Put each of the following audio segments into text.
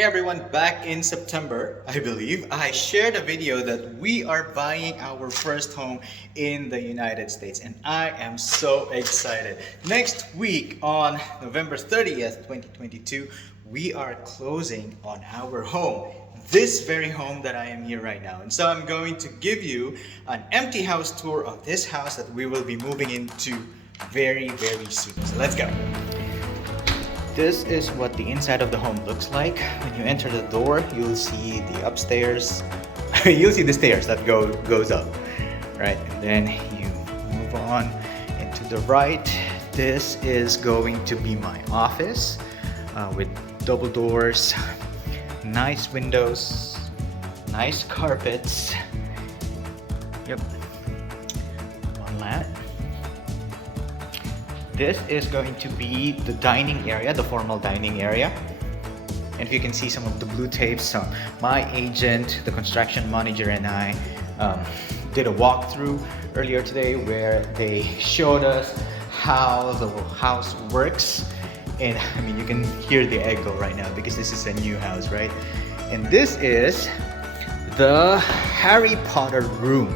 Hey everyone, back in September, I believe, I shared a video that we are buying our first home in the United States and I am so excited. Next week on November 30th, 2022, we are closing on our home. This very home that I am here right now. And so I'm going to give you an empty house tour of this house that we will be moving into very soon. So let's go. This is what the inside of the home looks like. When you enter the door, you'll see the upstairs. You'll see the stairs that goes up, right? And then you move on into the right. This is going to be my office with double doors, nice windows, nice carpets. Yep, one lamp. This is going to be the dining area, the formal dining area. And if you can see some of the blue tapes, my agent, the construction manager, and I did a walkthrough earlier today where they showed us how the house works. And I mean, you can hear the echo right now because this is a new house, right? And this is the Harry Potter room.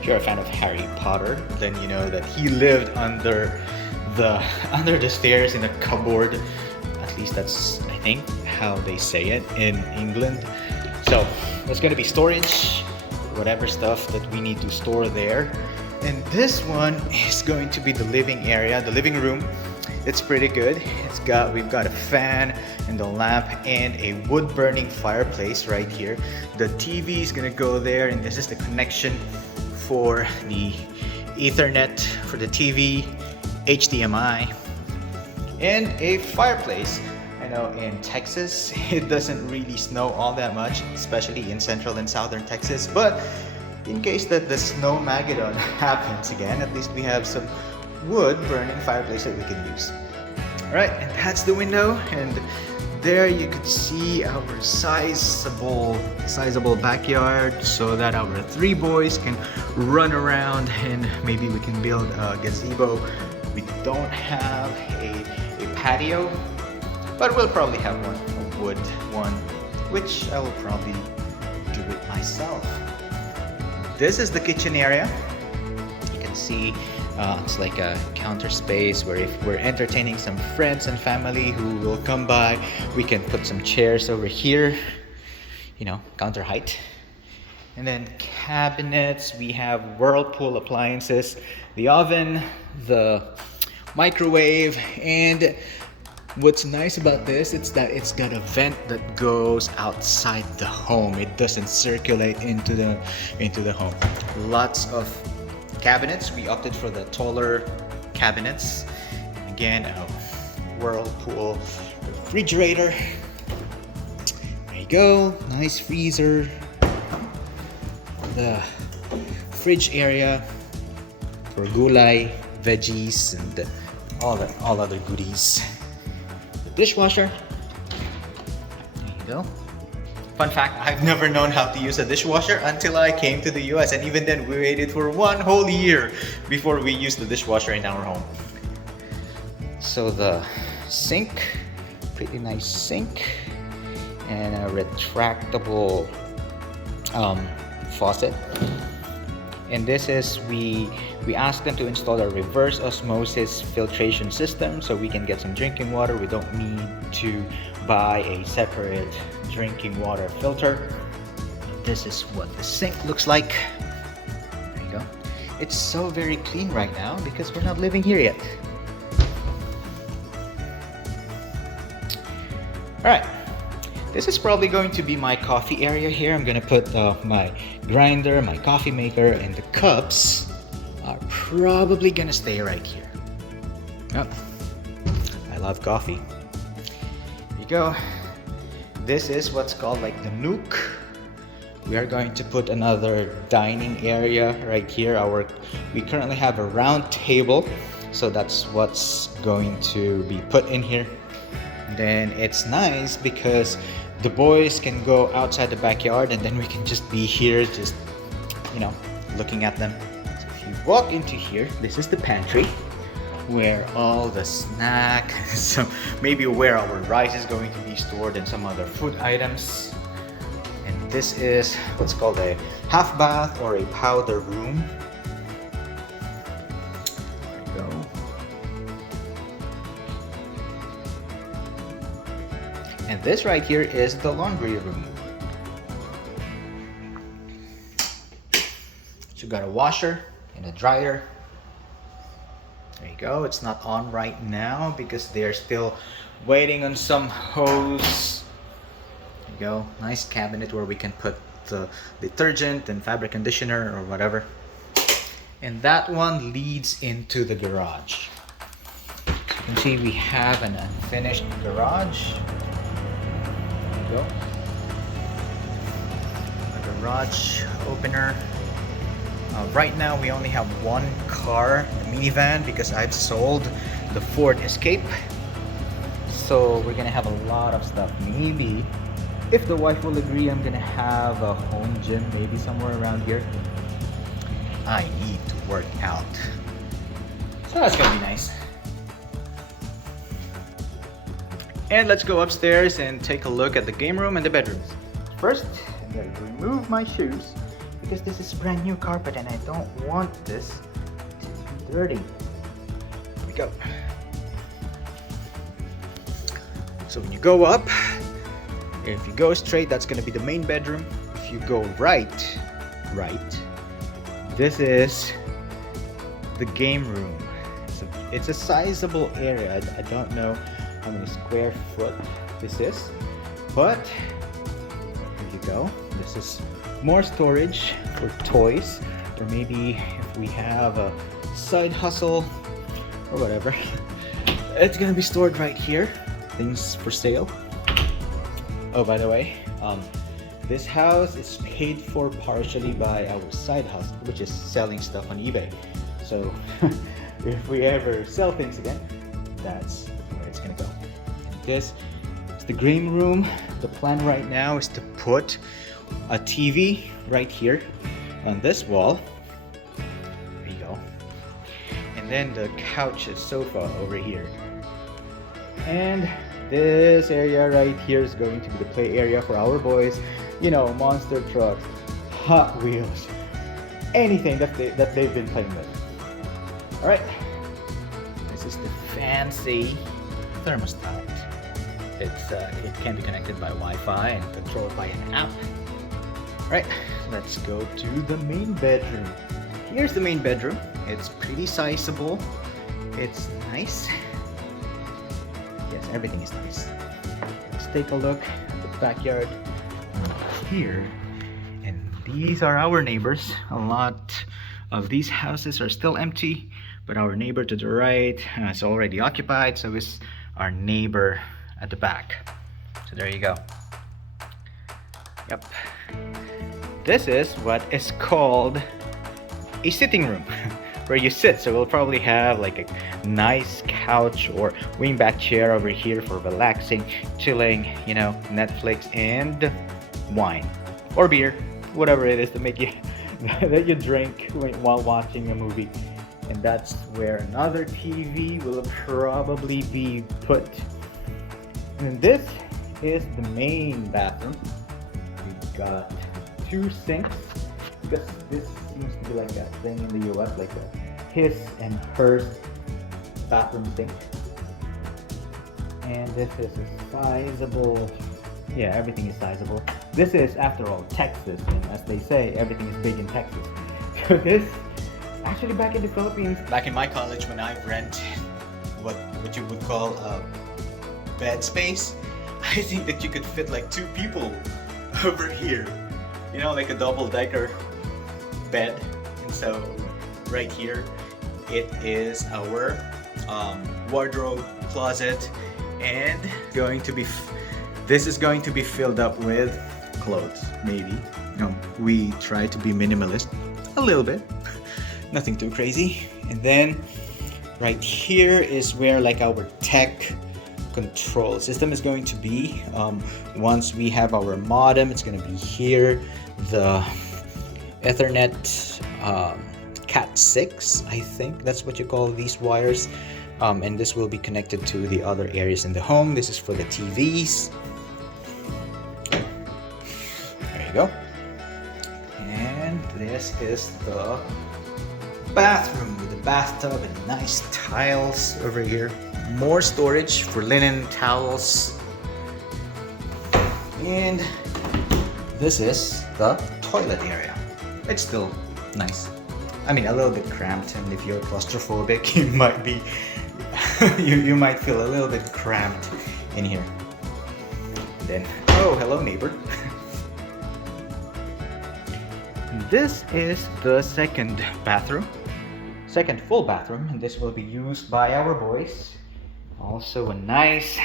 If you're a fan of Harry Potter, then you know that he lived under the stairs in a cupboard. At least that's, I think, how they say it in England. So there's going to be storage, whatever stuff that we need to store there. And this one is going to be the living area, the living room. It's pretty good. We've got a fan and a lamp and a wood burning fireplace right here. The TV is gonna go there, and this is the connection for the Ethernet for the TV, HDMI, and a fireplace. I know in Texas it doesn't really snow all that much, especially in central and southern Texas, but in case that the snowmageddon happens again, at least we have some wood burning fireplace that we can use. Alright, and that's the window, and there you could see our sizable backyard so that our three boys can run around, and maybe we can build a gazebo. We don't have a patio, but we'll probably have one, a wood one, which I will probably do it myself. This is the kitchen area. You can see it's like a counter space where if we're entertaining some friends and family who will come by, we can put some chairs over here, you know, counter height. And then cabinets, we have Whirlpool appliances, the oven, the microwave, and what's nice about this is that it's got a vent that goes outside the home. It doesn't circulate into the home. Lots of cabinets. We opted for the taller cabinets. Again, a Whirlpool refrigerator. There you go. Nice freezer. The fridge area for gulay, veggies, and all other goodies. The dishwasher. There you go. Fun fact, I've never known how to use a dishwasher until I came to the US, and even then we waited for one whole year before we used the dishwasher in our home. So the sink, pretty nice sink, and a retractable faucet. And this is, we asked them to install a reverse osmosis filtration system so we can get some drinking water. We don't need to buy a separate drinking water filter. This is what the sink looks like. There you go. It's so very clean right now because we're not living here yet. Alright, this is probably going to be my coffee area here. I'm gonna put my grinder, my coffee maker, and the cups are probably gonna stay right here. Oh, I love coffee. Here you go. This is what's called like the nook. We are going to put another dining area right here. We currently have a round table, so that's what's going to be put in here. Then it's nice because the boys can go outside the backyard, and then we can just be here, just, you know, looking at them. So if you walk into here, this is the pantry. where all the snack, so maybe where our rice is going to be stored and some other food items. And this is what's called a half bath or a powder room. There we go. And this right here is the laundry room. So you got a washer and a dryer. There you go. It's not on right now because they're still waiting on some hose. There you go. Nice cabinet where we can put the detergent and fabric conditioner or whatever. And that one leads into the garage. So you can see we have an unfinished garage. There you go. A garage opener. Right now we only have one car, the minivan, because I've sold the Ford Escape. So we're gonna have a lot of stuff. Maybe, if the wife will agree, I'm gonna have a home gym maybe somewhere around here. I need to work out. So that's gonna be nice. And let's go upstairs and take a look at the game room and the bedrooms. First, I'm gonna remove my shoes, because this is brand new carpet and I don't want this to be dirty. Here we go. So when you go up, if you go straight, that's gonna be the main bedroom. If you go right, this is the game room. It's a sizable area. I don't know how many square foot this is, but here you go. This is more storage for toys, or maybe if we have a side hustle or whatever, it's gonna be stored right here. Things for sale. Oh, by the way, this house is paid for partially by our side hustle, which is selling stuff on eBay. So if we ever sell things again, that's where it's gonna go. This is the game room. The plan right now is to put a TV right here on this wall. There you go. And then the couch and sofa over here. And this area right here is going to be the play area for our boys. You know, monster trucks, Hot Wheels, anything that they've been playing with. All right. This is the fancy thermostat. It can be connected by Wi-Fi and controlled by an app. Right, let's go to the main bedroom. Here's the main bedroom. It's pretty sizable. It's nice. Yes, everything is nice. Let's take a look at the backyard here. And these are our neighbors. A lot of these houses are still empty, but our neighbor to the right is already occupied, so is our neighbor at the back. So there you go. Yep. This is what is called a sitting room, where you sit. So we'll probably have like a nice couch or wingback chair over here for relaxing, chilling, you know, Netflix and wine or beer, whatever it is to make you that you drink while watching a movie. And that's where another TV will probably be put. And this is the main bathroom. We've got 2 sinks, because this seems to be like a thing in the US, like a his and hers bathroom sink. And this is a sizable, yeah, everything is sizable. This is, after all, Texas, and as they say, everything is big in Texas. So this, actually back in the Philippines, back in my college when I rent what you would call a bed space, I think that you could fit like 2 people over here. You know, like a double-decker bed. And so right here, it is our wardrobe closet, and this is going to be filled up with clothes, maybe. We try to be minimalist a little bit, nothing too crazy. And then right here is where like our tech control system is going to be. Once we have our modem, it's going to be here. The Ethernet Cat 6, I think that's what you call these wires. And this will be connected to the other areas in the home. This is for the TVs. There you go. And this is the bathroom with the bathtub and nice tiles over here. More storage for linen, towels. And this is the toilet area. It's still nice. I mean, a little bit cramped, and if you're claustrophobic, you might be you might feel a little bit cramped in here. Then, oh, hello neighbor. This is the second full bathroom, and this will be used by our boys. Also a nice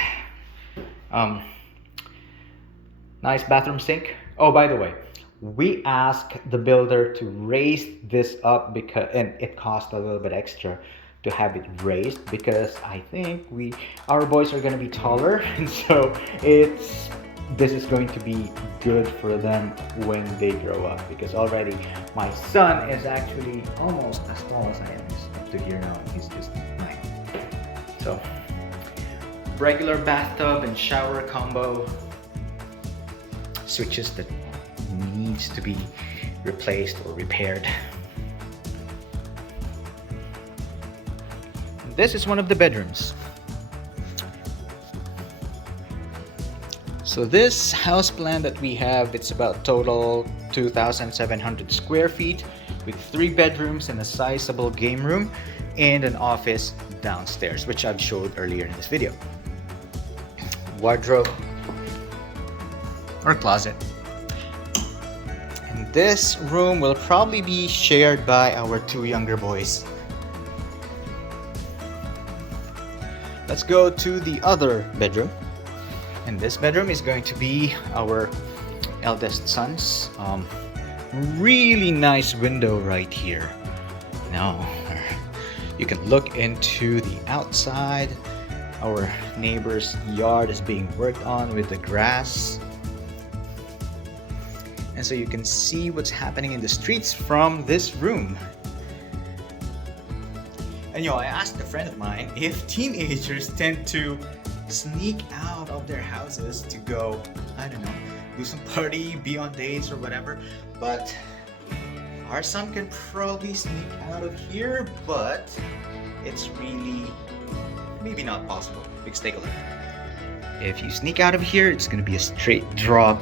nice bathroom sink. Oh, by the way, we asked the builder to raise this up and it cost a little bit extra to have it raised, because I think our boys are going to be taller, and so this is going to be good for them when they grow up, because already my son is actually almost as tall as I am. He's up to here now, he's just 9. So regular bathtub and shower combo, switches that needs to be replaced or repaired. This is one of the bedrooms. So this house plan that we have, it's about total 2,700 square feet with 3 bedrooms and a sizable game room and an office downstairs, which I've showed earlier in this video. Wardrobe or closet. And this room will probably be shared by our 2 younger boys. Let's go to the other bedroom. And this bedroom is going to be our eldest son's. Really nice window right here. Now you can look into the outside. Our neighbor's yard is being worked on with the grass. And so you can see what's happening in the streets from this room. And I asked a friend of mine if teenagers tend to sneak out of their houses to go, I don't know, do some party, be on dates or whatever. But our son can probably sneak out of here, but it's really maybe not possible. Let's take a look. If you sneak out of here, it's going to be a straight drop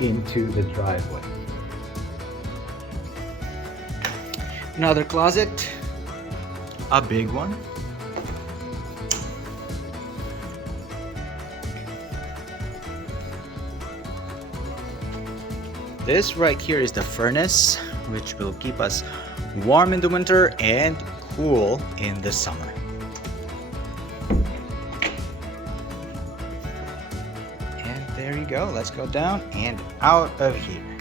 into the driveway. Another closet, a big one. This right here is the furnace, which will keep us warm in the winter and cool in the summer. And there you go. Let's go down and out of here.